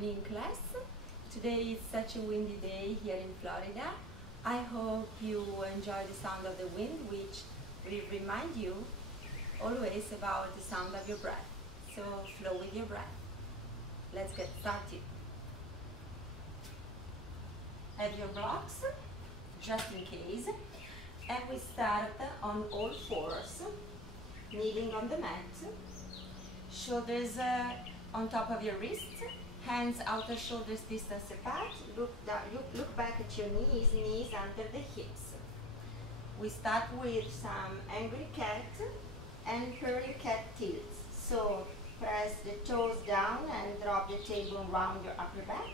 evening class. Today is such a windy day here in Florida. I hope you enjoy the sound of the wind, which will remind you always about the sound of your breath. So flow with your breath. Let's get started. Have your blocks, just in case. And we start on all fours, kneeling on the mat. Shoulders on top of your wrists, hands outer shoulders distance apart. Look down, look back at your knees under the hips. We start with some angry cat and purring cat tilts. So press the toes down and drop the tailbone around your upper back,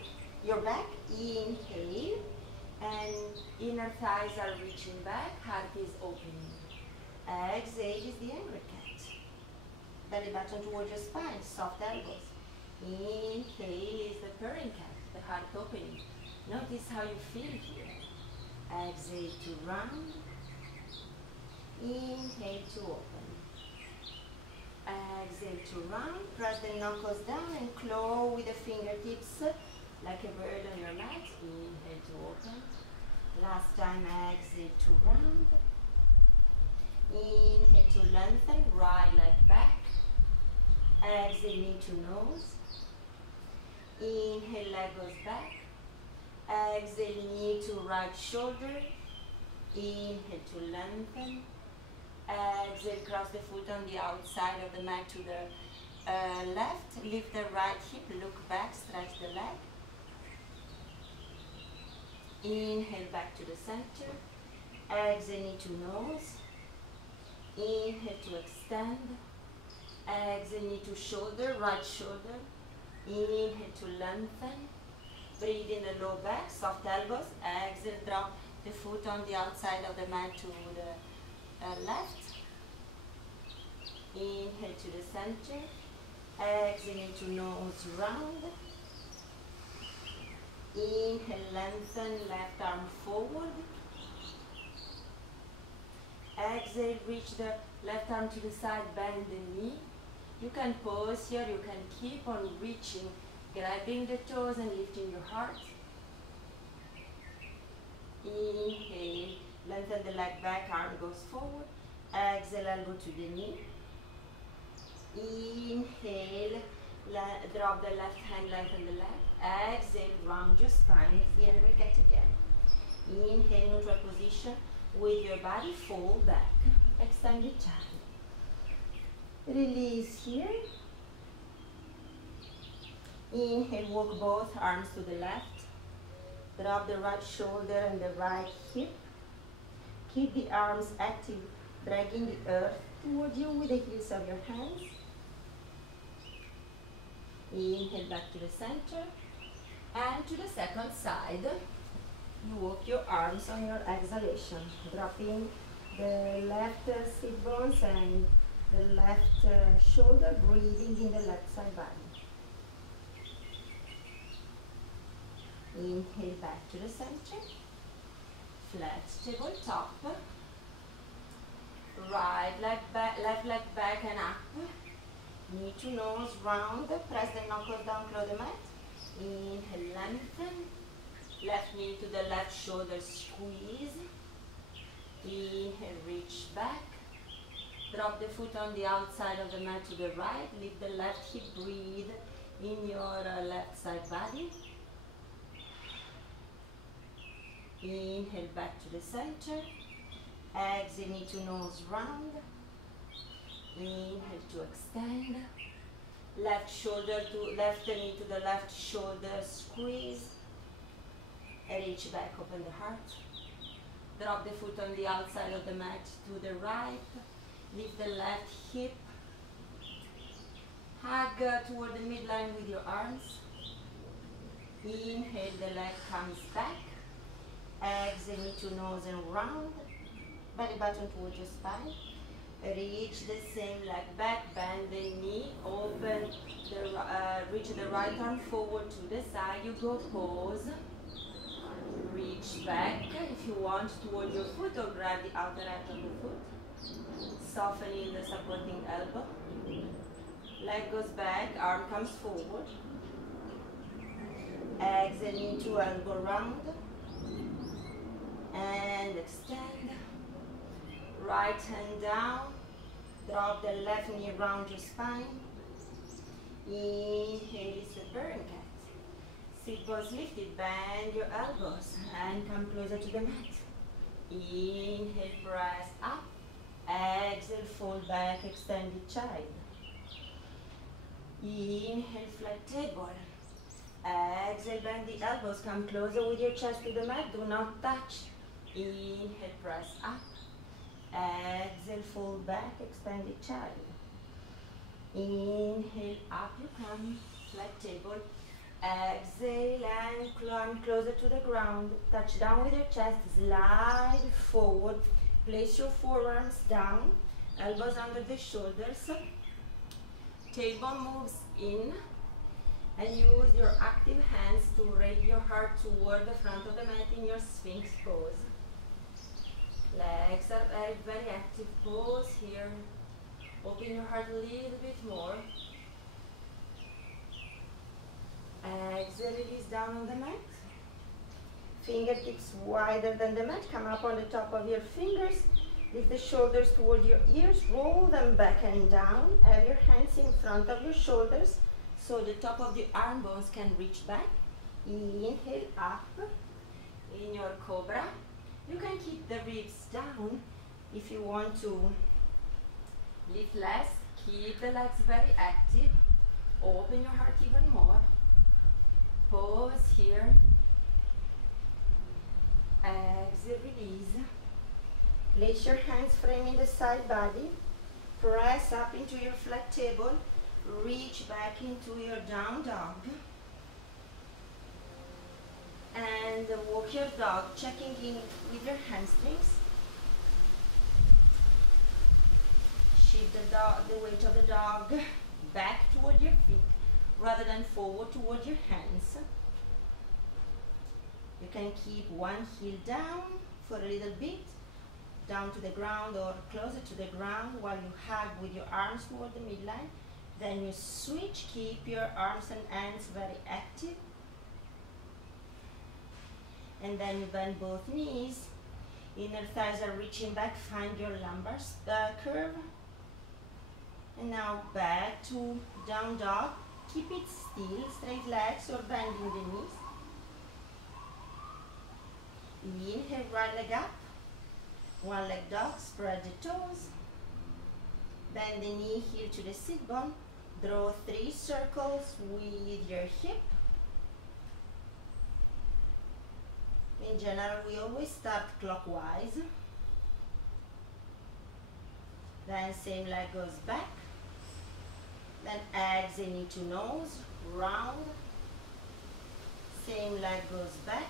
your back. Inhale, and inner thighs are reaching back, heart is opening. Exhale is the angry cat. Belly button towards your spine, soft elbows. Inhale is the purring cat, the heart opening. Notice how you feel here. Exhale to round. Inhale to open. Exhale to round. Press the knuckles down and claw with the fingertips like a bird on your mat. Inhale to open. Last time, exhale to round. Inhale to lengthen, right leg back. Exhale, knee to nose. Inhale, leg goes back. Exhale, knee to right shoulder. Inhale to lengthen. Exhale, cross the foot on the outside of the mat to the left. Lift the right hip, look back, stretch the leg. Inhale, back to the center. Exhale, knee to nose. Inhale to extend. Exhale, knee to shoulder, right shoulder. Inhale to lengthen. Breathe in the low back, soft elbows. Exhale, drop the foot on the outside of the mat to the left. Inhale to the center. Exhale into nose round. Inhale, lengthen, left arm forward. Exhale, reach the left arm to the side, bend the knee. You can pause here, you can keep on reaching, grabbing the toes and lifting your heart. Inhale, lengthen the leg back, arm goes forward. Exhale, elbow to the knee. Inhale, drop the left hand, lengthen the leg. Exhale, round your spine, it's the angry cat again. Inhale, neutral position. With your body, fall back. Extend your child. Release here. Inhale, walk both arms to the left. Drop the right shoulder and the right hip. Keep the arms active, dragging the earth toward you with the heels of your hands. Inhale, back to the center. And to the second side. You walk your arms on your exhalation, dropping the left sit bones and the left shoulder, breathing in the left side body. Inhale, back to the center. Flat tabletop. Right leg back, left leg back and up. Knee to nose, round. Press the knuckles down, claw the mat. Inhale, lengthen. Left knee to the left shoulder, squeeze. Inhale, reach back. Drop the foot on the outside of the mat to the right. Lift the left hip, breathe in your left side body. Inhale, back to the center. Exhale, knee to nose, round. Inhale to extend. Left shoulder to left knee to the left shoulder, squeeze. Reach back, open the heart. Drop the foot on the outside of the mat to the right. Lift the left hip. Hug toward the midline with your arms. Inhale, the leg comes back. Exhale, knee to nose and round. Belly button towards your spine. Reach the same leg back, bend the knee, open, reach the right arm forward to the side. You go pause. Reach back if you want toward your foot or grab the outer edge of the foot. Softening the supporting elbow. Leg goes back, arm comes forward. Exhale, knee to elbow round. And extend. Right hand down. Drop the left knee around your spine. Inhale, it's a burn cat. Sit bones lifted, bend your elbows and come closer to the mat. Inhale, press up. Exhale, fold back, extended child. Inhale, flat table. Exhale, bend the elbows, come closer with your chest to the mat, do not touch. Inhale, press up. Exhale, fold back, extended child. Inhale, up you come, flat table. Exhale and climb closer to the ground. Touch down with your chest, slide forward. Place your forearms down, elbows under the shoulders. Tailbone moves in. And use your active hands to raise your heart toward the front of the mat in your Sphinx pose. Legs are very, very active. Pose here. Open your heart a little bit more. Exhale, release down on the mat. Fingertips wider than the mat. Come up on the top of your fingers. Lift the shoulders toward your ears. Roll them back and down. Have your hands in front of your shoulders so the top of the arm bones can reach back. Inhale up. In your cobra. You can keep the ribs down if you want to lift less. Keep the legs very active. Open your heart even more. Pause here. Exhale, release. Place your hands framing the side body. Press up into your flat table. Reach back into your down dog. And walk your dog, checking in with your hamstrings. Shift the weight of the dog back toward your feet rather than forward toward your hands. You can keep one heel down for a little bit, down to the ground or closer to the ground while you hug with your arms toward the midline. Then you switch, keep your arms and hands very active. And then you bend both knees. Inner thighs are reaching back, find your lumbar curve. And now back to down dog. Keep it still, straight legs or bending the knees. Inhale, right leg up. One leg dog, spread the toes. Bend the knee heel to the sit bone. Draw 3 circles with your hip. In general, we always start clockwise. Then same leg goes back. Then exhale, knee to nose, round. Same leg goes back.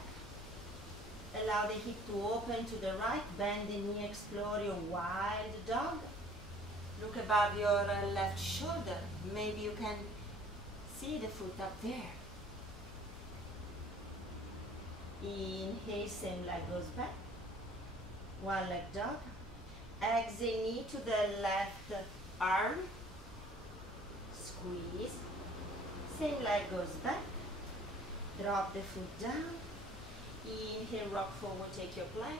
Allow the hip to open to the right. Bend the knee, explore your wild dog. Look above your left shoulder. Maybe you can see the foot up there. Inhale, same leg goes back. One leg dog. Exhale, knee to the left arm. Squeeze. Same leg goes back. Drop the foot down. Inhale, rock forward, take your plank.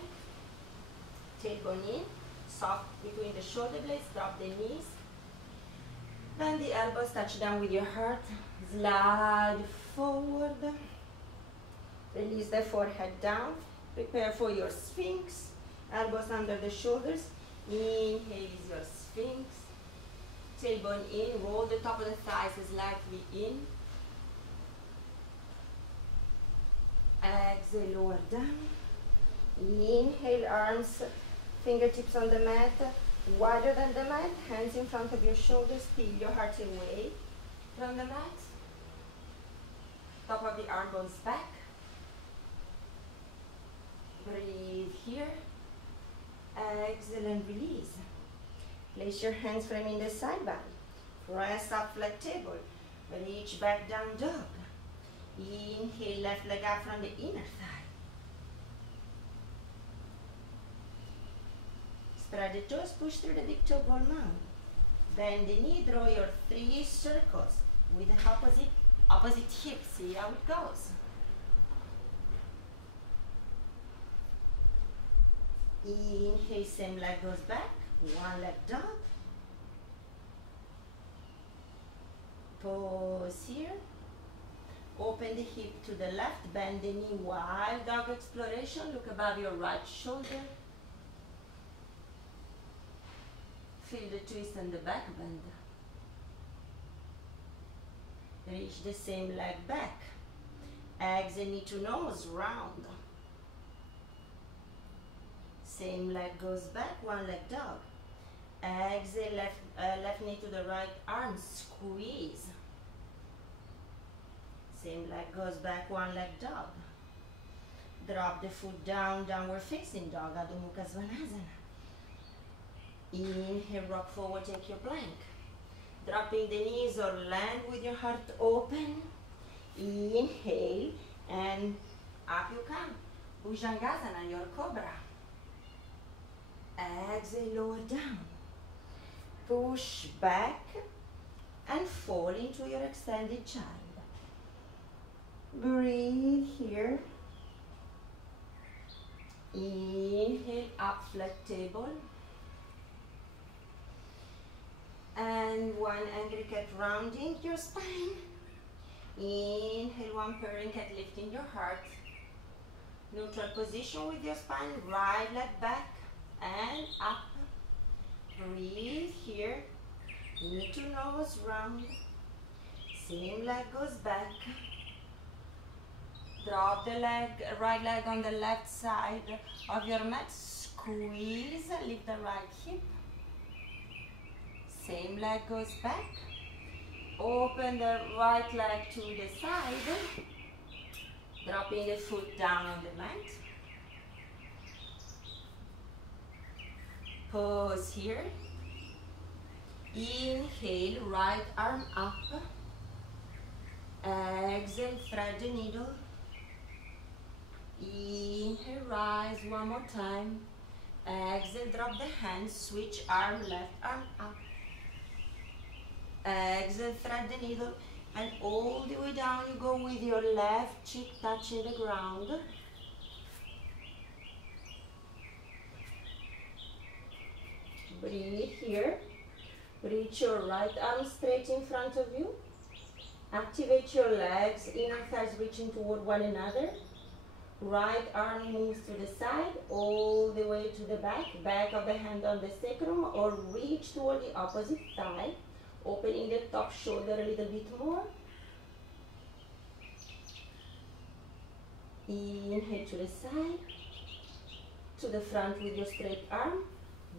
Tailbone in. Soft between the shoulder blades. Drop the knees. Bend the elbows, touch down with your heart. Slide forward. Release the forehead down. Prepare for your Sphinx. Elbows under the shoulders. Inhale is your Sphinx. Tailbone in. Roll the top of the thighs slightly in. Exhale, lower down. Inhale, arms, fingertips on the mat. Wider than the mat. Hands in front of your shoulders. Peel your heart away from the mat. Top of the arm bones back. Breathe here. Exhale and release. Place your hands framing the side body. Press up, flat table. Reach back, down dog. Inhale, left leg up from the inner thigh. Spread the toes, push through the big toe ball mound. Bend the knee, draw your 3 circles with the opposite hip. See how it goes. Inhale, same leg goes back, one leg dog. Pause here. Open the hip to the left, bend the knee, wild dog exploration. Look above your right shoulder. Feel the twist and the back bend. Reach the same leg back. Exhale, knee to nose, round. Same leg goes back, one leg dog. Exhale, left knee to the right arm, squeeze. Same leg goes back, one leg dog. Drop the foot down, downward facing dog, Adho Mukha Svanasana. Inhale, rock forward, take your plank. Dropping the knees or land with your heart open. Inhale, and up you come. Bhujangasana, your cobra. Exhale, lower down. Push back and fall into your extended child. Breathe here. Inhale, up flat table. And one angry cat rounding your spine. Inhale, one purring cat lifting your heart. Neutral position with your spine, right leg back and up. Breathe here. Knee to nose, round. Same leg goes back. Drop the leg, right leg on the left side of your mat. Squeeze, lift the right hip. Same leg goes back. Open the right leg to the side. Dropping the foot down on the mat. Pause here. Inhale, right arm up. Exhale, thread the needle. Inhale, rise one more time. Exhale, drop the hands, switch arm, left arm up. Exhale, thread the needle, and all the way down you go with your left cheek touching the ground. Breathe here. Reach your right arm straight in front of you. Activate your legs, inner thighs reaching toward one another. Right arm moves to the side, all the way to the back. Back of the hand on the sacrum, or reach toward the opposite thigh. Opening the top shoulder a little bit more. Inhale to the side, to the front with your straight arm.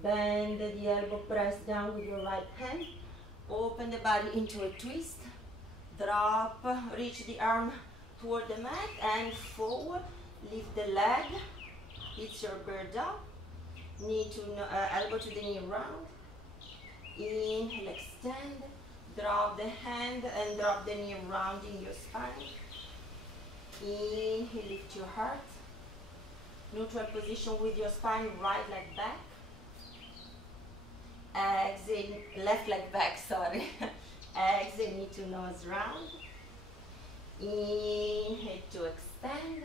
Bend the elbow, press down with your right hand. Open the body into a twist. Drop, reach the arm toward the mat and forward. Lift the leg. It's your bird dog. Knee to elbow to the knee round. Inhale, extend. Drop the hand and drop the knee, rounding your spine. Inhale, lift your heart. Neutral position with your spine, right leg back. Exhale, left leg back, sorry. Exhale, knee to nose round. Inhale to extend.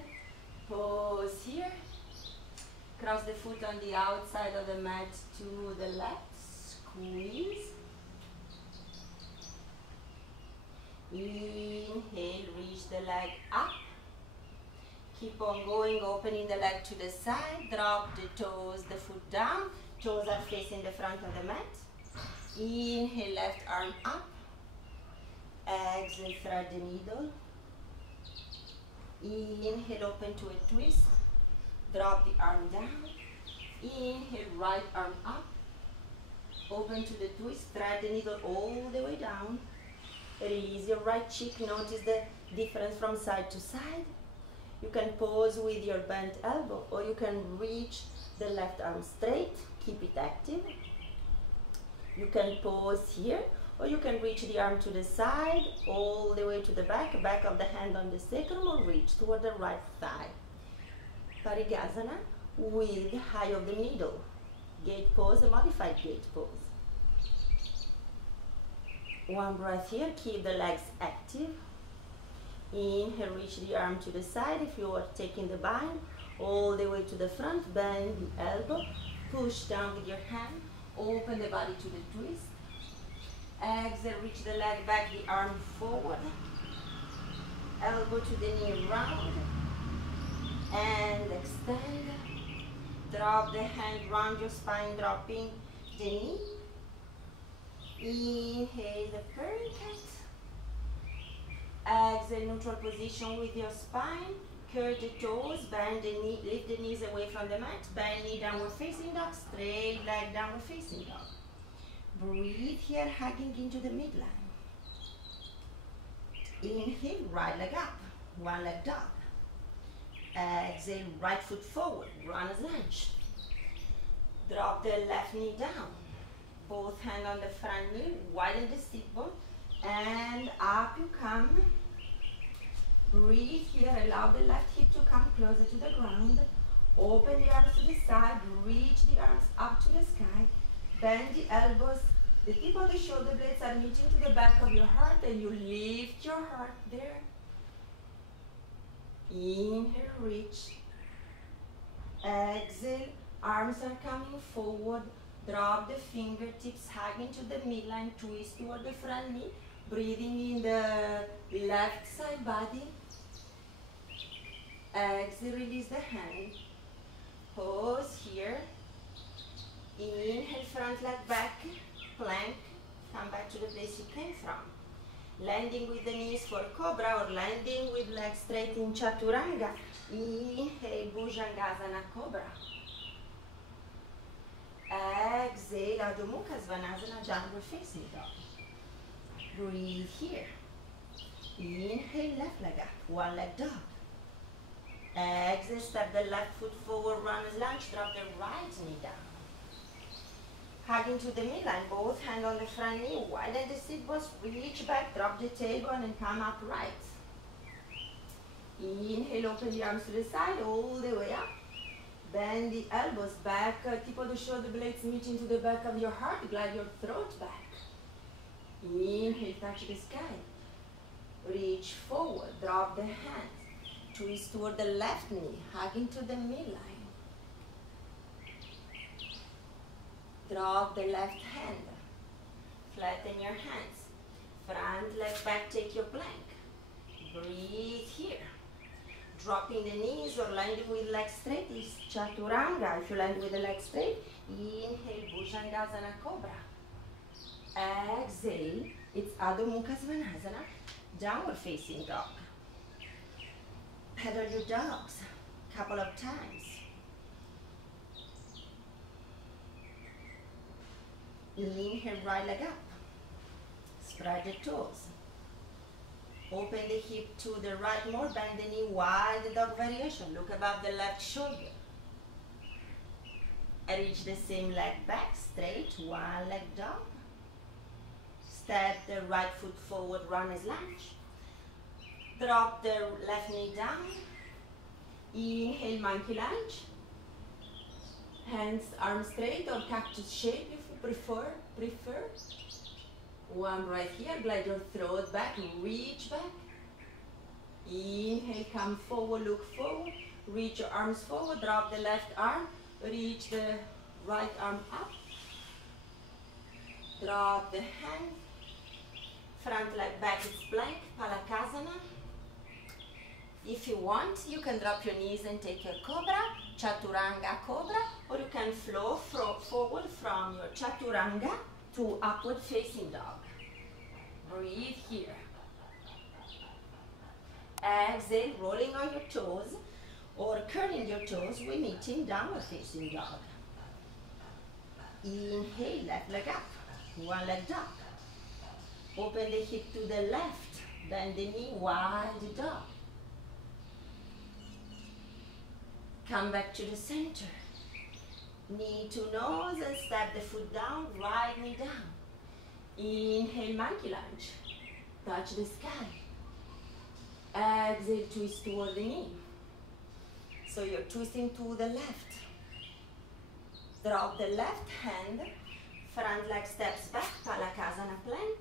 Pause here. Cross the foot on the outside of the mat to the left. Squeeze. Inhale, reach the leg up. Keep on going, opening the leg to the side. Drop the toes, the foot down. Toes are facing the front of the mat. Inhale, left arm up. Exhale, thread the needle. Inhale, open to a twist. Drop the arm down. Inhale, right arm up. Open to the twist, thread the needle all the way down. Release your right cheek. Notice the difference from side to side. You can pause with your bent elbow, or you can reach the left arm straight. Keep it active. You can pause here, or you can reach the arm to the side, all the way to the back of the hand on the sacrum, or reach toward the right thigh. Parigasana with high of the needle. Gate pose, a modified gate pose. One breath here, keep the legs active. Inhale, reach the arm to the side if you are taking the bind. all the way to the front, bend the elbow, push down with your hand, open the body to the twist. Exhale, reach the leg back, the arm forward. Elbow to the knee round. And extend. Drop the hand, round your spine, dropping the knee. Inhale the fairy cat. Exhale, neutral position with your spine. Curl the toes, bend the knee, lift the knees away from the mat. Bend knee, downward facing dog. Straight leg, downward facing dog. Breathe here, hugging into the midline. Inhale, right leg up, one leg dog. Exhale, right foot forward, runner's lunge. Drop the left knee down. Both hands on the front knee, widen the sit bone, and up you come. Breathe here, allow the left hip to come closer to the ground. Open the arms to the side, reach the arms up to the sky. Bend the elbows, the tip of the shoulder blades are meeting to the back of your heart, and you lift your heart there. Inhale, reach. Exhale, arms are coming forward. Drop the fingertips, hug into the midline, twist toward the front knee. Breathing in the left side body. Exhale, release the hand. Pause here. Inhale, front leg back, plank. Come back to the place you came from. Landing with the knees for cobra, or landing with legs straight in chaturanga. Inhale, bhujangasana cobra. Exhale, Adho Mukha Svanasana, downward facing dog. Breathe here. Inhale, left leg up, one leg dog. Exhale, step the left foot forward, runner's lunge, drop the right knee down. Hug into the midline, both hands on the front knee, widen the sit bones, reach back, drop the tailbone and come upright. Inhale, open the arms to the side, all the way up. Bend the elbows back, tip of the shoulder blades meeting to the back of your heart, glide your throat back. Inhale, touch the sky. Reach forward, drop the hands. Twist toward the left knee, hug into the midline. Drop the left hand. Flatten your hands. Front leg back, take your plank. Breathe here. Dropping the knees or landing with legs straight is chaturanga. If you land with the legs straight, inhale, bhujangasana cobra. Exhale, it's Adho Mukha Svanasana, downward facing dog. Pedal your dogs a couple of times. Inhale, right leg up. Spread the toes. Open the hip to the right more, bend the knee, wide dog variation. Look above the left shoulder. Reach the same leg back, straight, one leg down. Step the right foot forward, runner's lunge. Drop the left knee down. Inhale, monkey lunge. Hands, arms straight or cactus shape if you prefer. One right here, glide your throat back, reach back. Inhale, come forward, look forward. Reach your arms forward, drop the left arm. Reach the right arm up. Drop the hand. Front leg back is plank, Palakasana. If you want, you can drop your knees and take your cobra, chaturanga cobra, or you can flow forward from your chaturanga to upward facing dog. Breathe here. Exhale, rolling on your toes or curling your toes, we meet in downward facing dog. Inhale, left leg up, one leg dog. Open the hip to the left, bend the knee, wide dog. Come back to the center. Knee to nose and step the foot down, right knee down. Inhale, monkey lunge. Touch the sky. Exhale, twist toward the knee. So you're twisting to the left. Drop the left hand. Front leg steps back, Palakasana plank.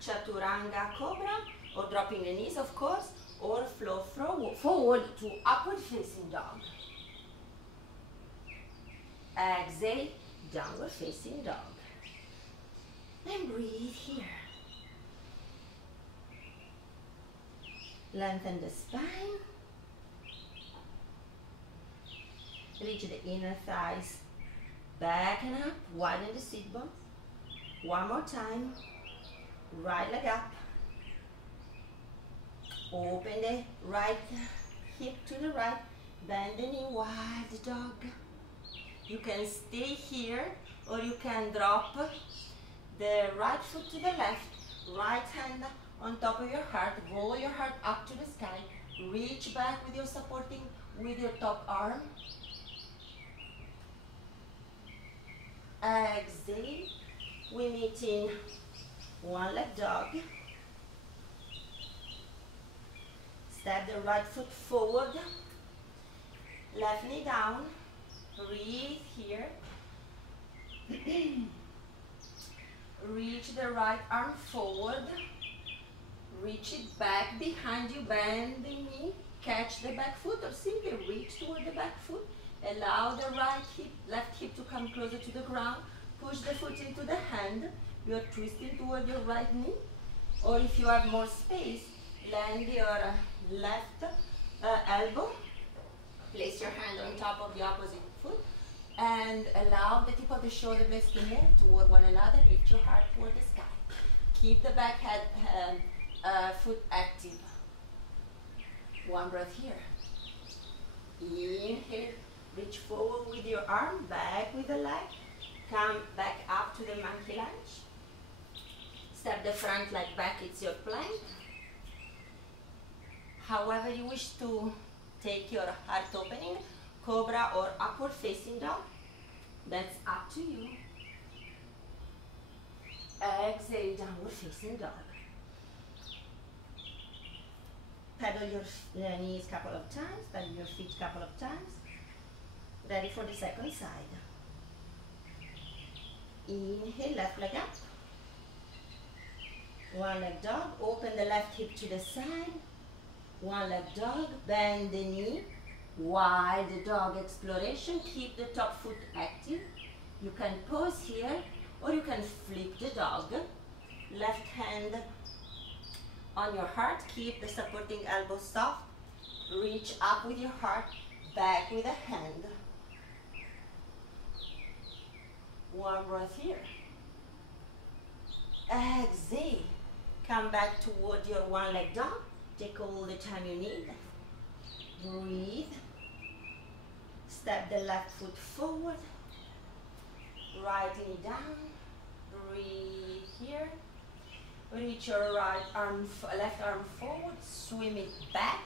Chaturanga cobra, or dropping the knees of course, or flow forward to upward facing dog. Exhale, downward facing dog. And breathe here. Lengthen the spine. Reach the inner thighs. Back and up. Widen the sit bones. One more time. Right leg up. Open the right hip to the right. Bend the knee, wide dog. You can stay here or you can drop the right foot to the left. Right hand on top of your heart. Roll your heart up to the sky. Reach back with your supporting with your top arm. Exhale. We meet in one leg dog. Step the right foot forward. Left knee down. Breathe here. Reach the right arm forward. Reach it back behind you. Bend the knee. Catch the back foot or simply reach toward the back foot. Allow the right hip, left hip to come closer to the ground. Push the foot into the hand. You are twisting toward your right knee. Or if you have more space, land your left elbow. Place your hand on top of the opposite foot. And allow the tip of the shoulder blades to move toward one another. Lift your heart toward the sky. Keep the back foot active. One breath here. Inhale. Reach forward with your arm, back with the leg. Come back up to the monkey lunge. Step the front leg back, it's your plank. However you wish to take your heart opening, cobra or upward facing dog, that's up to you. Exhale, downward facing dog. Pedal your knees a couple of times, pedal your feet a couple of times. Ready for the second side. Inhale, left leg up. One leg dog. Open the left hip to the side. One leg dog. Bend the knee. Wide dog exploration. Keep the top foot active. You can pause here or you can flip the dog. Left hand on your heart. Keep the supporting elbow soft. Reach up with your heart. Back with a hand. One breath here. Exhale. Come back toward your one leg dog. Take all the time you need. Breathe. Step the left foot forward. Right knee down. Breathe here. Reach your left arm forward. Swim it back.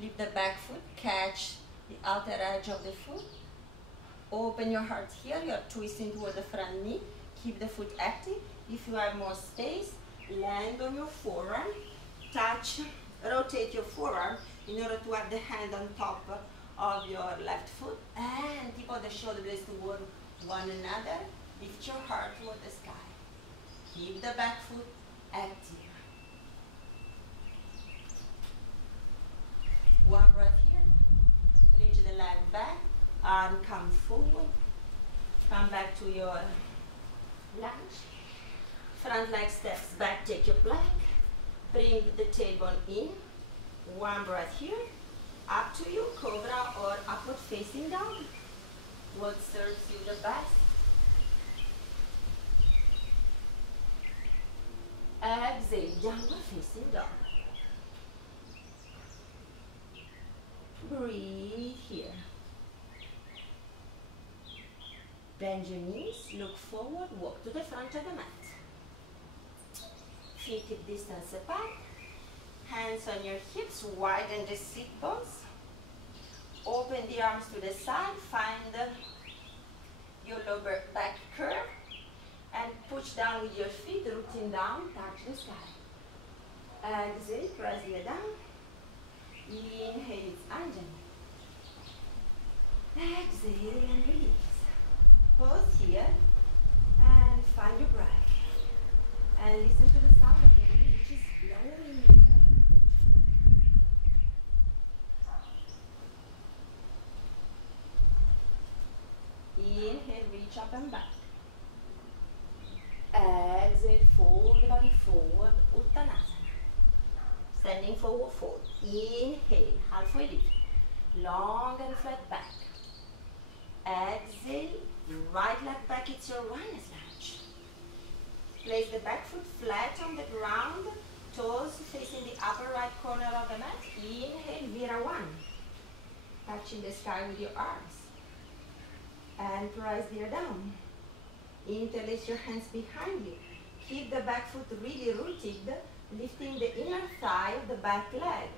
Lift the back foot. Catch the outer edge of the foot. Open your heart here, you are twisting toward the front knee. Keep the foot active. If you have more space, land on your forearm. Touch, rotate your forearm in order to have the hand on top of your left foot. And tip of the shoulder blades toward one another. Lift your heart toward the sky. Keep the back foot active. One breath here. Reach the leg back. Arm come forward. Come back to your lunge. Front leg steps back, take your plank. Bring the tailbone in. One breath here. Up to you, cobra or upward facing dog. What serves you the best. Exhale, downward facing dog. Breathe here. Bend your knees, look forward, walk to the front of the mat. Feet hip distance apart. Hands on your hips, widen the sit bones. Open the arms to the side, find your lower back curve. And push down with your feet, rooting down, touch the sky. Exhale, pressing it down. Inhale, it's Anjali. Exhale and release. Pause here and find your breath. And listen to the sound of the wind which is blowing in the air. standing forward fold. Inhale, halfway lift. Long and flat back. Exhale, right leg back, it's your runner's lunge. Place the back foot flat on the ground, toes facing the upper right corner of the mat. Inhale, Vira-1. Touching the sky with your arms. And rise there down. Interlace your hands behind you. Keep the back foot really rooted, lifting the inner thigh of the back leg.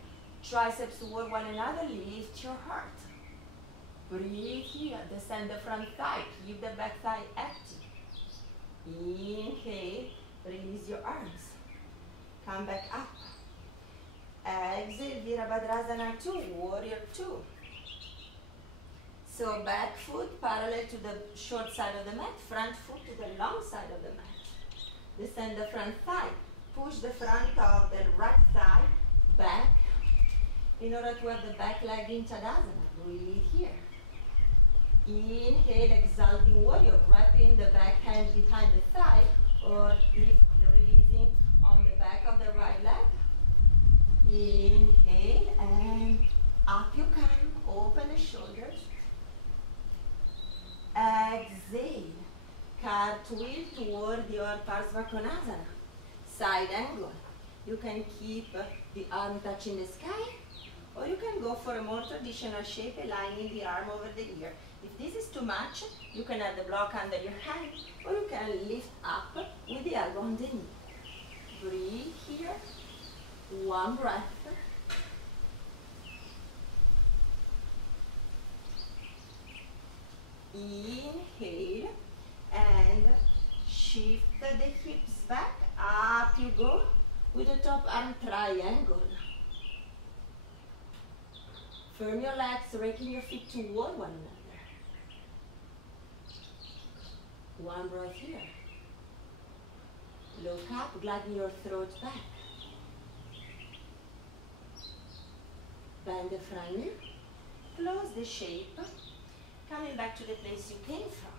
Triceps toward one another, lift your heart. Breathe here, descend the front thigh, keep the back thigh active. Inhale, release your arms. Come back up. Exhale, Virabhadrasana 2, Warrior 2. So back foot parallel to the short side of the mat, front foot to the long side of the mat. Descend the front thigh. Push the front of the right thigh back in order to have the back leg in Tadasana. Breathe here. Inhale, exalting warrior. Wrapping the back hand behind the thigh or releasing on the back of the right leg. Inhale and up you come. Open the shoulders. Exhale. Cartwheel toward your Parsva Konasana. Side angle. You can keep the arm touching the sky, or you can go for a more traditional shape, aligning the arm over the ear. If this is too much, you can have the block under your hand, or you can lift up with the elbow on the knee. Breathe here. One breath. Inhale and shift the hips back. Up you go with the top arm triangle. Firm your legs, raking your feet toward one another. One breath here. Look up, gliding your throat back. Bend the front knee. Close the shape. Coming back to the place you came from.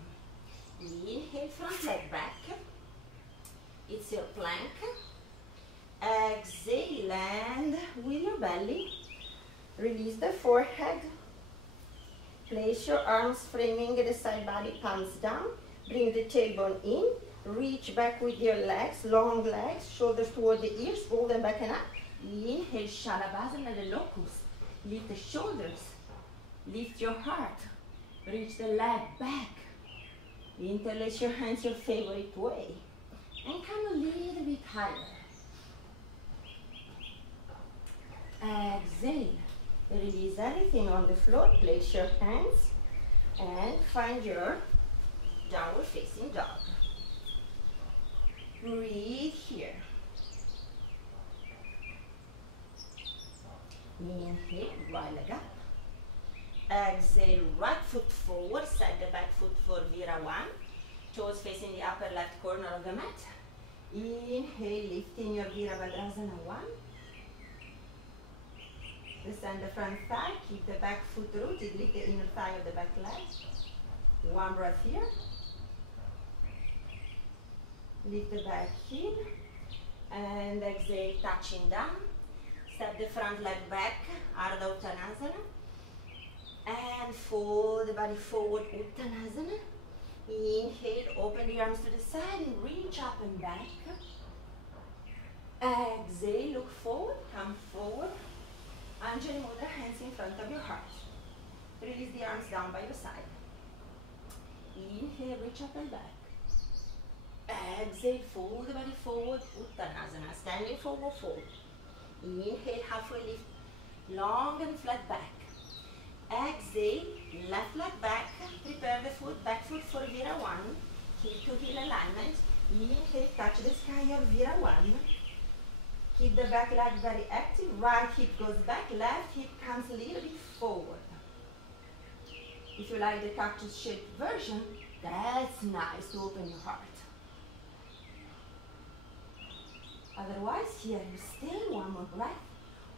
Inhale, front leg back. It's your plank. Exhale, and with your belly, release the forehead. Place your arms framing the side body, palms down. Bring the tailbone in. Reach back with your legs, long legs, shoulders toward the ears, roll them back and up. Inhale, Shalabhasana, the locust. Lift the shoulders. Lift your heart. Reach the leg back. Interlace your hands your favorite way. And come a little bit higher. Exhale. Release everything on the floor. Place your hands and find your downward facing dog. Breathe here. Inhale, right leg up. Exhale, right foot forward, side the back foot for Vira-1. Toes facing the upper left corner of the mat. Inhale, lifting your Virabhadrasana 1. Descend the front thigh, keep the back foot rooted, lift the inner thigh of the back leg. One breath here. Lift the back heel. And exhale, touching down. Step the front leg back, Ardha Uttanasana. And fold the body forward, Uttanasana. Inhale, open the arms to the side and reach up and back. Exhale, look forward, come forward. Anjali Mudra, hands in front of your heart. Release the arms down by your side. Inhale, reach up and back. Exhale, fold the body forward, Uttanasana, standing forward fold. Inhale, halfway lift, long and flat back. Exhale, left leg back, prepare the foot, back foot for Vira-1, heel to heel alignment. Inhale, touch the sky of Vira-1. Keep the back leg very active, right hip goes back, left hip comes a little bit forward. If you like the cactus shaped version, that's nice to open your heart. Otherwise, here you stay, one more breath.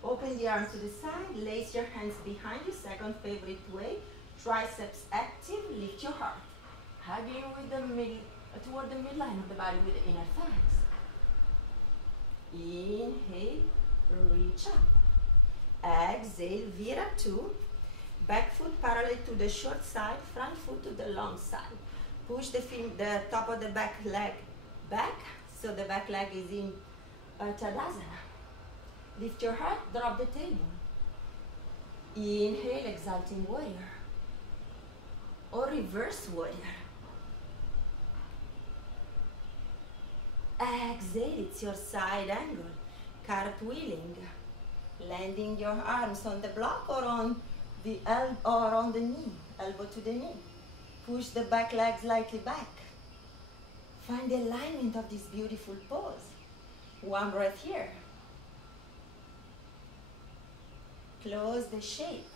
Open the arms to the side, lace your hands behind you, second favorite way. Triceps active, lift your heart. Hugging with the toward the midline of the body with the inner thighs. Inhale, reach up. Exhale, vira 2. Back foot parallel to the short side, front foot to the long side. Push the top of the back leg back, so the back leg is in Tadasana. Lift your heart, drop the tailbone. Inhale, exalting warrior. Or reverse warrior. Exhale, it's your side angle. Cartwheeling. Landing your arms on the block or on the elbow or on the knee, elbow to the knee. Push the back leg slightly back. Find the alignment of this beautiful pose. One breath here. Close the shape.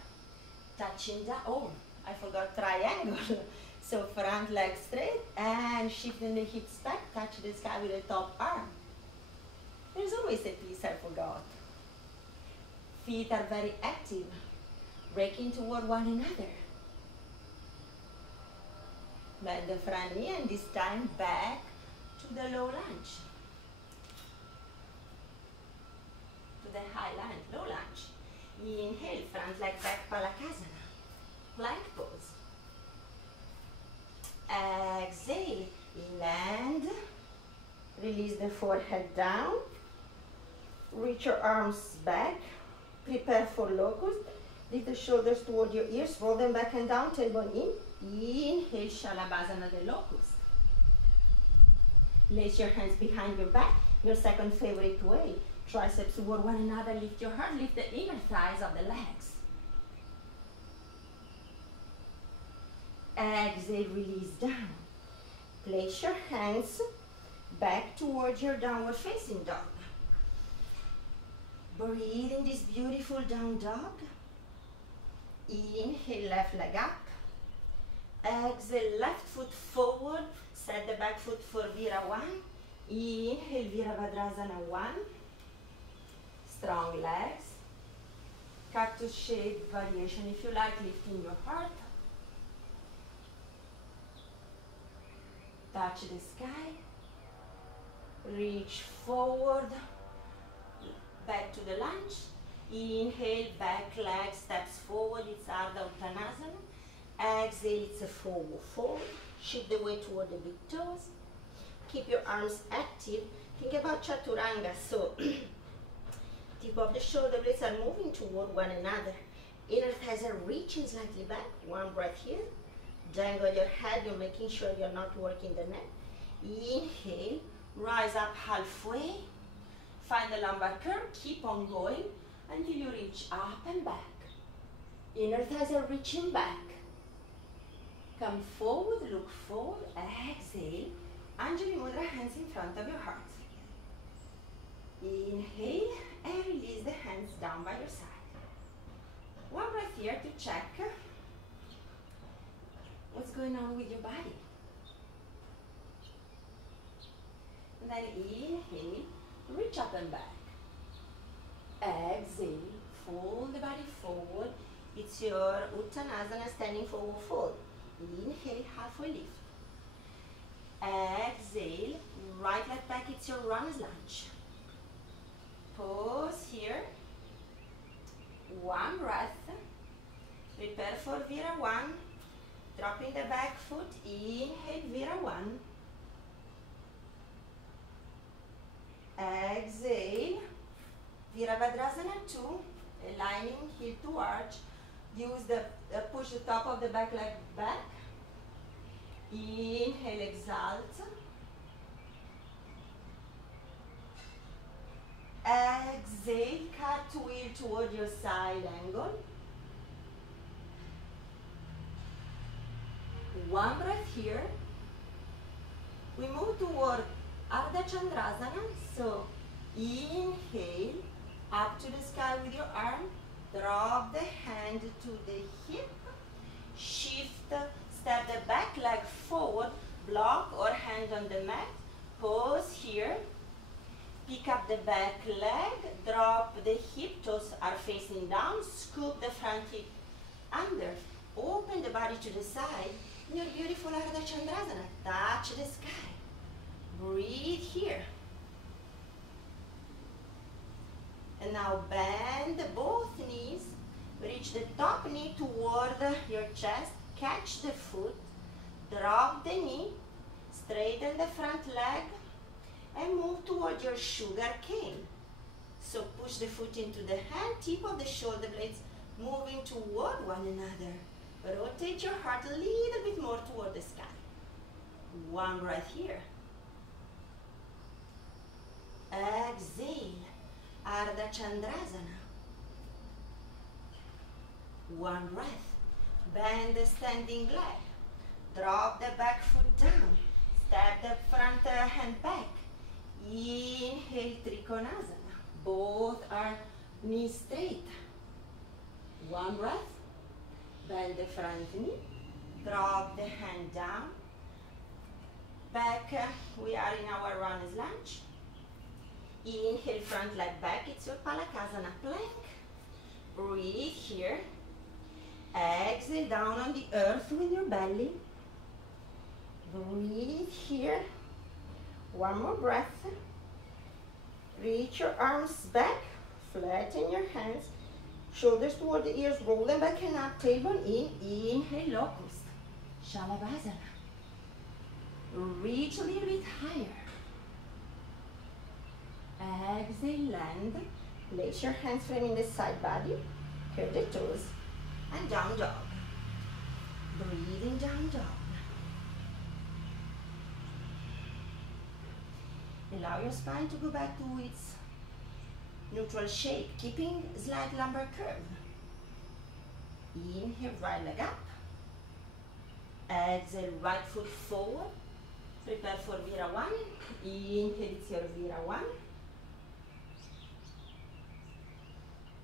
Touching the, oh, I forgot triangle. So front leg straight and shifting the hips back, touch the sky with the top arm. There's always a piece I forgot. Feet are very active, breaking toward one another. Bend the front knee and this time back to the low lunge. To the high lunge, low lunge. Inhale, front leg back, Palakasana. Plank pose. Exhale, land. Release the forehead down. Reach your arms back. Prepare for locust. Lift the shoulders toward your ears. Roll them back and down. Tailbone in. Inhale, Shalabhasana, the locust. Place your hands behind your back. Your second favorite way. Triceps toward one another. Lift your heart. Lift the inner thighs of the legs. Exhale, release down. Place your hands back towards your downward facing dog. Breathe in this beautiful down dog. Inhale, left leg up. Exhale, left foot forward. Set the back foot for Vira 1. Inhale, Virabhadrasana 1. Strong legs. Cactus shape variation if you like, lifting your heart. Touch the sky. Reach forward. Back to the lunge. Inhale, back leg steps forward. It's Ardha Uttanasana. Exhale, it's a forward fold. Shift the weight toward the big toes. Keep your arms active. Think about Chaturanga. So, tip of the shoulder blades are moving toward one another. Inner thighs are reaching slightly back. One breath here. Dangle your head. You're making sure you're not working the neck. Inhale, rise up halfway. Find the lumbar curve. Keep on going until you reach up and back. Inner thighs are reaching back. Come forward, look forward, exhale. Anjali Mudra, hands in front of your heart. Inhale and release the hands down by your side. One breath here to check what's going on with your body. And then inhale, reach up and back. Exhale, fold the body forward. It's your Uttanasana, standing forward fold. Inhale, halfway lift. Exhale, right leg back, it's your runner's lunge. Pause here. One breath. Prepare for Vira 1. Dropping the back foot. Inhale, Vira 1. Exhale, Virabhadrasana 2. Aligning heel to arch. Use the push the top of the back leg back. Inhale, exalt. Exhale, cartwheel toward your side angle. One breath here. We move toward Ardha Chandrasana. So inhale, up to the sky with your arm. Drop the hand to the hip. Shift, step the back leg forward. Block or hand on the mat. Pause here. Pick up the back leg. Drop the hip. Toes are facing down. Scoop the front hip under. Open the body to the side. Your beautiful Ardha Chandrasana. Touch the sky. Breathe here. And now bend both knees. Reach the top knee toward your chest. Catch the foot. Drop the knee. Straighten the front leg. And move toward your sugar cane. So push the foot into the hand. Tip of the shoulder blades moving toward one another. Rotate your heart a little bit more toward the sky. One breath here. Exhale. Ardha Chandrasana. One breath. Bend the standing leg. Drop the back foot down. Step the front hand back. Inhale, Trikonasana. Both are knees straight. One breath. Bend the front knee. Drop the hand down. Back, we are in our runner's lunge. Inhale, front leg back. It's your Palakasana plank. Breathe here. Exhale down on the earth with your belly. Breathe here. One more breath. Reach your arms back. Flatten your hands. Shoulders toward the ears. Roll them back and up. Tailbone in. Inhale, locust. Shalabhasana. Reach a little bit higher. Exhale, land. Place your hands framing the side body. Curve the toes. And down dog. Breathing down dog. Allow your spine to go back to its neutral shape, keeping slight lumbar curve. Inhale, right leg up. Exhale, right foot forward. Prepare for Vira-1. Inhale, it's your Vira-1.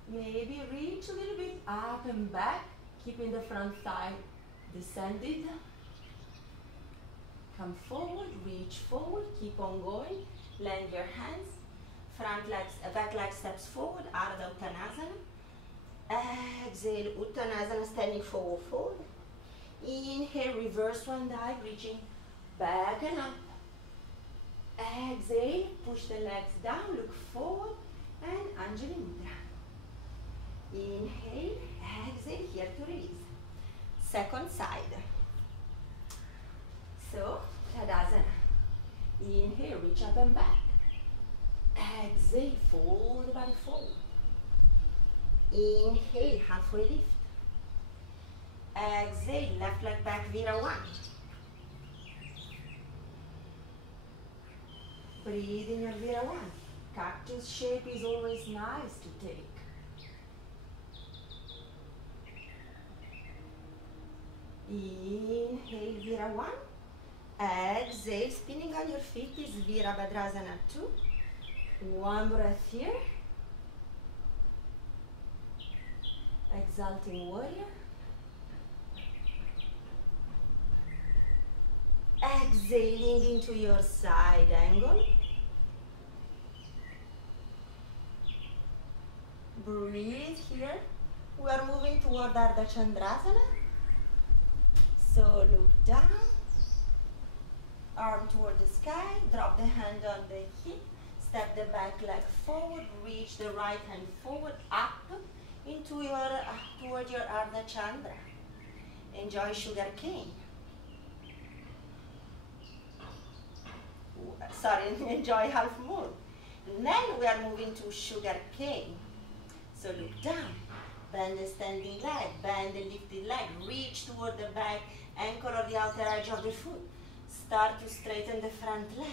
Maybe reach a little bit up and back, keeping the front thigh descended. Come forward, reach forward, keep on going. Land your hands. Front legs, back leg steps forward, Ardha Uttanasana. Exhale, Uttanasana, standing forward, fold. Inhale, reverse one dive, reaching back and up. Exhale, push the legs down, look forward, and Anjali Mudra. Inhale, exhale, here to release. Second side. So, Tadasana. Inhale, reach up and back. Exhale, fold the body forward. Inhale, halfway lift. Exhale, left leg back, Vira-1. Breathe in your Vira-1. Cactus shape is always nice to take. Inhale, Vira-1. Exhale, spinning on your feet is Virabhadrasana 2. One breath here. Exalting warrior. Exhaling into your side angle. Breathe here. We are moving toward Ardha Chandrasana. So look down. Arm toward the sky. Drop the hand on the hip. Step the back leg forward. Reach the right hand forward, up into your toward your Ardha Chandra. Enjoy sugar cane. Sorry, enjoy half moon. And then we are moving to sugar cane. So look down. Bend the standing leg. Bend the lifted leg. Reach toward the back ankle or the outer edge of the foot. Start to straighten the front leg.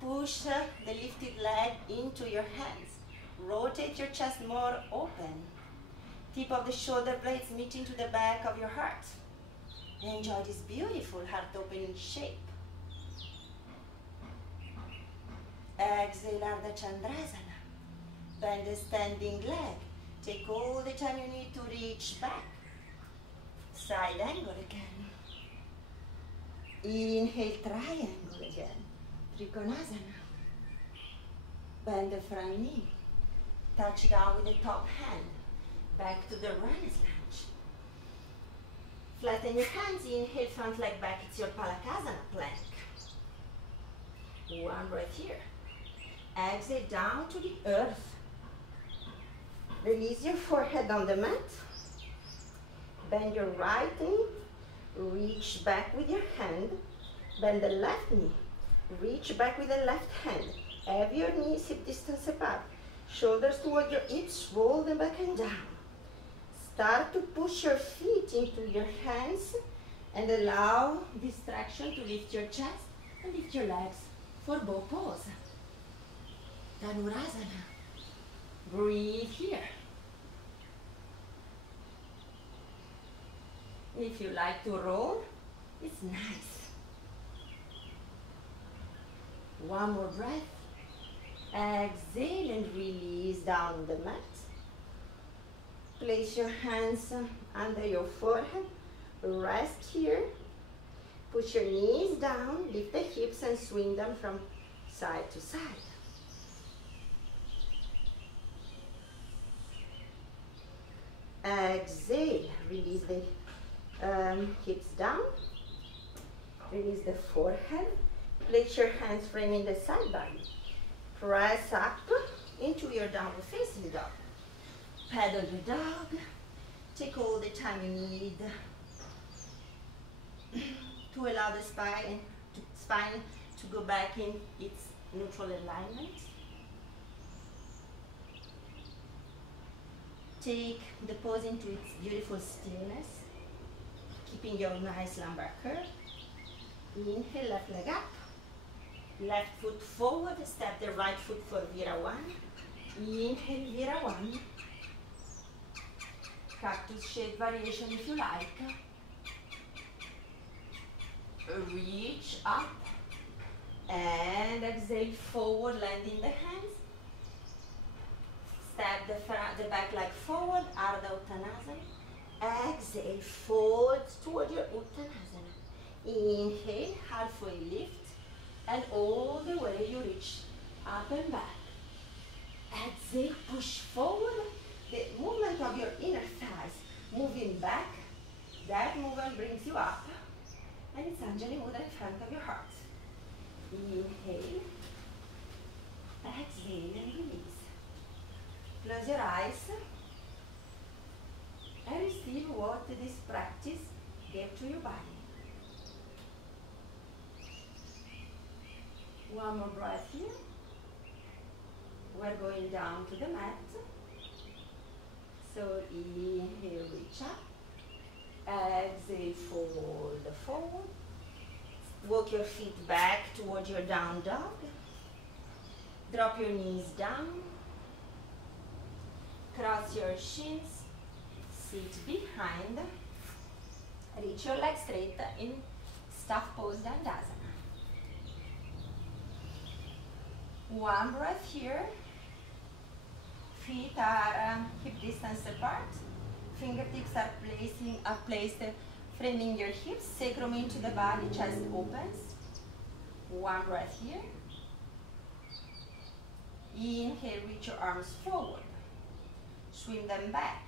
Push the lifted leg into your hands. Rotate your chest more open. Tip of the shoulder blades meeting to the back of your heart. Enjoy this beautiful heart opening shape. Exhale, Ardha Chandrasana. Bend the standing leg. Take all the time you need to reach back. Side angle again. Inhale, triangle again. Trikonasana. Bend the front knee. Touch down with the top hand. Back to the runner's lunge. Flatten your hands. Inhale, front leg back. It's your Palakasana plank. One breath here. Exhale down to the earth. Release your forehead on the mat. Bend your right knee. Reach back with your hand. Bend the left knee. Reach back with the left hand. Have your knees hip distance apart. Shoulders toward your hips. Roll them back and down. Start to push your feet into your hands and allow this traction to lift your chest and lift your legs for bow pose. Dhanurasana. Breathe here. If you like to roll, it's nice. One more breath. Exhale and release down the mat. Place your hands under your forehead. Rest here. Push your knees down, lift the hips and swing them from side to side. Exhale, release the hips down. Release the forehead. Place your hands framing the side body. Press up into your downward facing dog. Pedal your dog. Take all the time you need to allow the spine to go back in its neutral alignment. Take the pose into its beautiful stillness, keeping your nice lumbar curve. Inhale, left leg up. Left foot forward, step the right foot for Vira 1. Inhale, Vira 1. Cactus shape variation if you like. Reach up and exhale forward, landing the hands. Step the back leg forward, Ardha Uttanasana. Exhale, forward toward your Uttanasana. Inhale, halfway lift, and all the way you reach up and back. Exhale, push forward. The movement of your inner thighs moving back. That movement brings you up. And it's Anjali Mudra in front of your heart. Inhale. Exhale and release. Close your eyes. And receive what this practice gave to your body. One more breath here. We're going down to the mat. So inhale, reach up. Exhale, fold forward. Walk your feet back towards your down dog. Drop your knees down. Cross your shins. Sit behind. Reach your legs straight in staff pose Dandasana. One breath here. Feet are hip distance apart. Fingertips are placed framing your hips. Sacrum into the body, chest opens. One breath here. Inhale, reach your arms forward. Swing them back.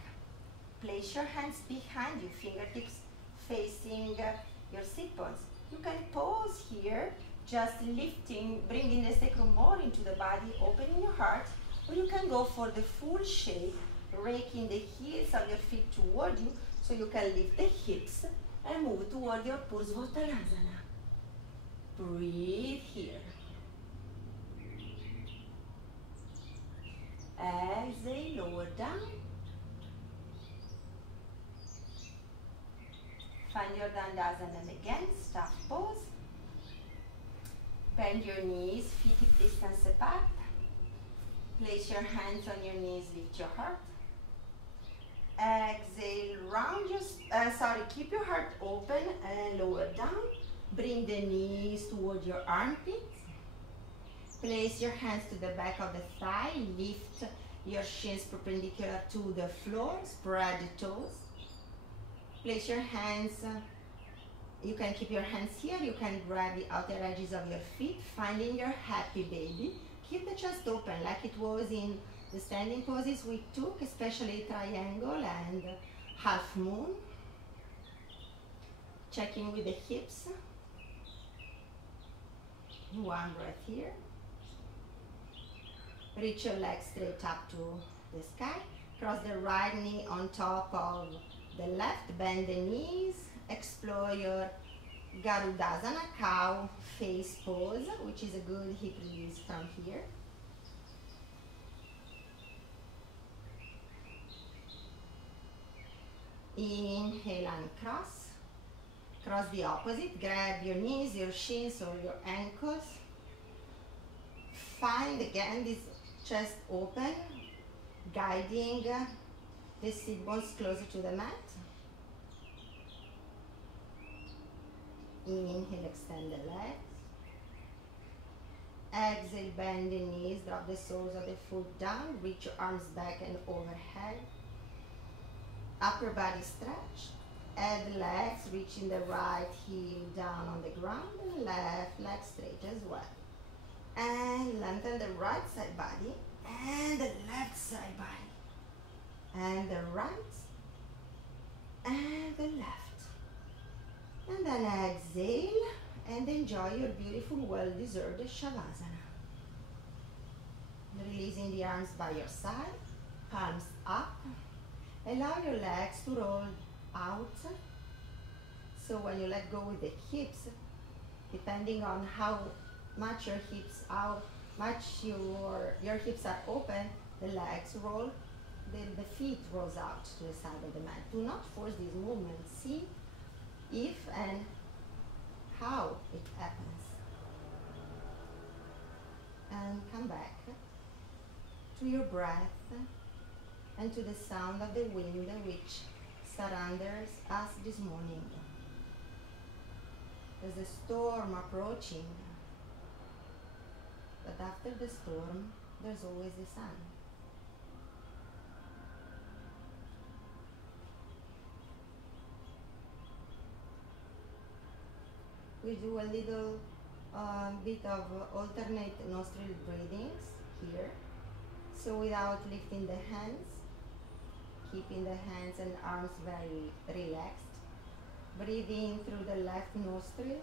Place your hands behind you, fingertips facing your sit bones. You can pause here, just lifting, bringing the sacrum more into the body, opening your heart, or you can go for the full shape, raking the heels of your feet toward you, so you can lift the hips and move toward your Purusvottanasana. Breathe here. Exhale, lower down. Find your Dandasana again, staff pose. Bend your knees, feet hip distance apart. Place your hands on your knees, lift your heart. Exhale, round your, keep your heart open and lower down. Bring the knees toward your armpits. Place your hands to the back of the thigh. Lift your shins perpendicular to the floor. Spread the toes. Place your hands, you can keep your hands here. You can grab the outer edges of your feet, finding your happy baby. Keep the chest open like it was in the standing poses we took, especially triangle and half moon. Checking with the hips. One breath here. Reach your legs straight up to the sky. Cross the right knee on top of the left, bend the knees, explore your Garudasana, cow face pose, which is a good hip release from here. Inhale and cross. Cross the opposite, grab your knees, your shins or your ankles. Find again this chest open, guiding the sit bones closer to the mat. Inhale, extend the legs. Exhale, bend the knees, drop the soles of the foot down, reach your arms back and overhead. Upper body stretch. Add legs, reaching the right heel down on the ground and left leg straight as well. And lengthen the right side body and the left side body. And the right and the left. And then exhale and enjoy your beautiful, well-deserved Shavasana. Releasing the arms by your side, palms up. Allow your legs to roll out. So when you let go with the hips, depending on how much your hips your hips are open, the legs roll, the feet rolls out to the side of the mat. Do not force these movements. See if and how it happens. And come back to your breath and to the sound of the wind which surrounds us this morning. There's a storm approaching, but after the storm, there's always the sun. We do a little bit of alternate nostril breathings here. So without lifting the hands, keeping the hands and arms very relaxed. Breathe in through the left nostril.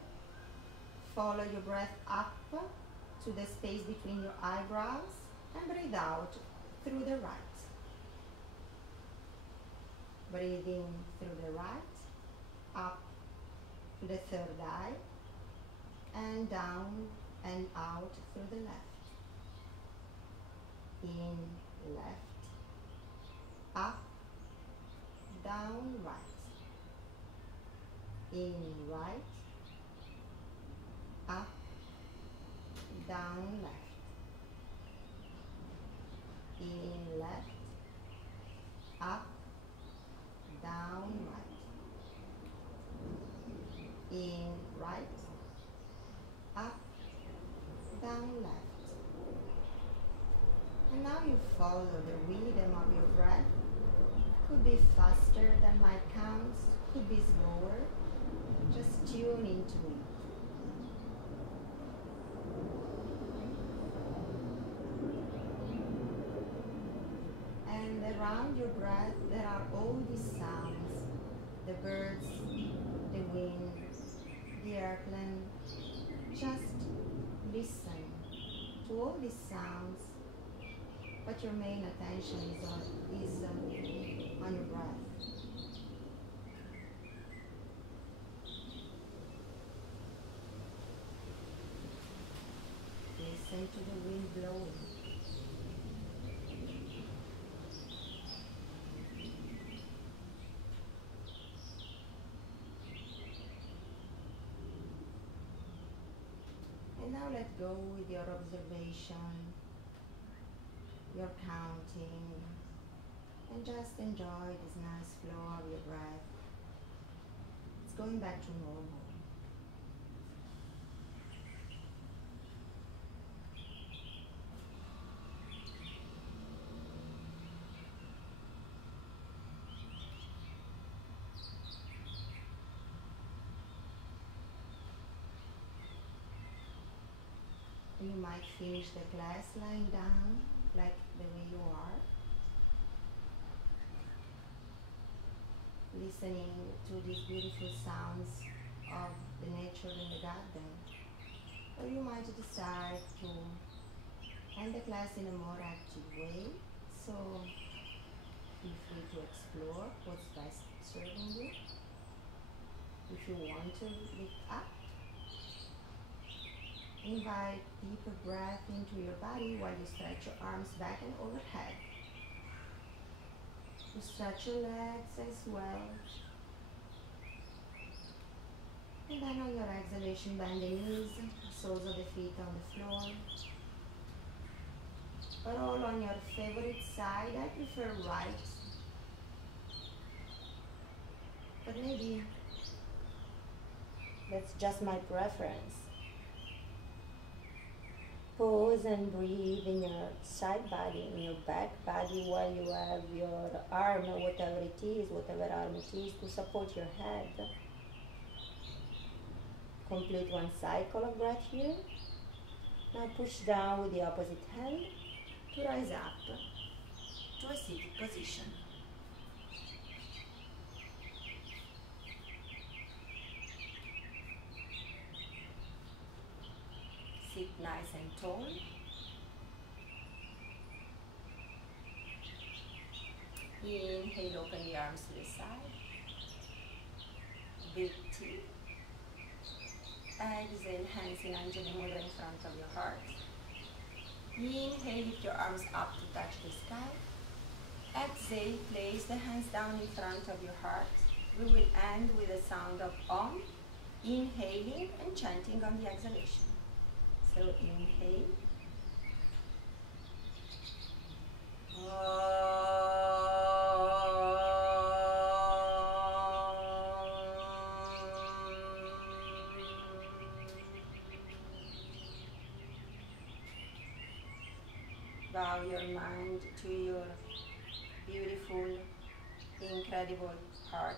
Follow your breath up to the space between your eyebrows and breathe out through the right. Breathe in through the right, up to the third eye, and down and out through the left. In, left, up, down, right. In, right, up, down, left. In, left, up, down, right. In, right, up, down, left. And now you follow the rhythm of your breath. Could be faster than my counts, could be slower. Just tune into it. And around your breath there are all these sounds. The birds, the wind, the airplane. Just listen to all these sounds, but your main attention is on your breath. Listen to the wind blowing. And now let go with your observation, your counting, and just enjoy this nice flow of your breath. It's going back to normal. You might finish the class lying down, like the way you are, listening to these beautiful sounds of the nature in the garden. Or you might decide to end the class in a more active way. So feel free to explore what's best serving you. If you want to lift up, invite deeper breath into your body while you stretch your arms back and overhead. You stretch your legs as well. And then on your exhalation, bend the knees, soles of the feet on the floor. Roll on your favorite side. I prefer right, but maybe that's just my preference. Pause and breathe in your side body, in your back body, while you have your arm, whatever arm it is, to support your head. Complete one cycle of breath here. Now push down with the opposite hand to rise up to a seated position. Sit nice and tall. Inhale, open the arms to the side. Big T. Exhale, hands in Anjali Mudra in front of your heart. Inhale, lift your arms up to touch the sky. Exhale, place the hands down in front of your heart. We will end with a sound of Om, inhaling and chanting on the exhalation. So inhale. Bow your mind to your beautiful, incredible heart.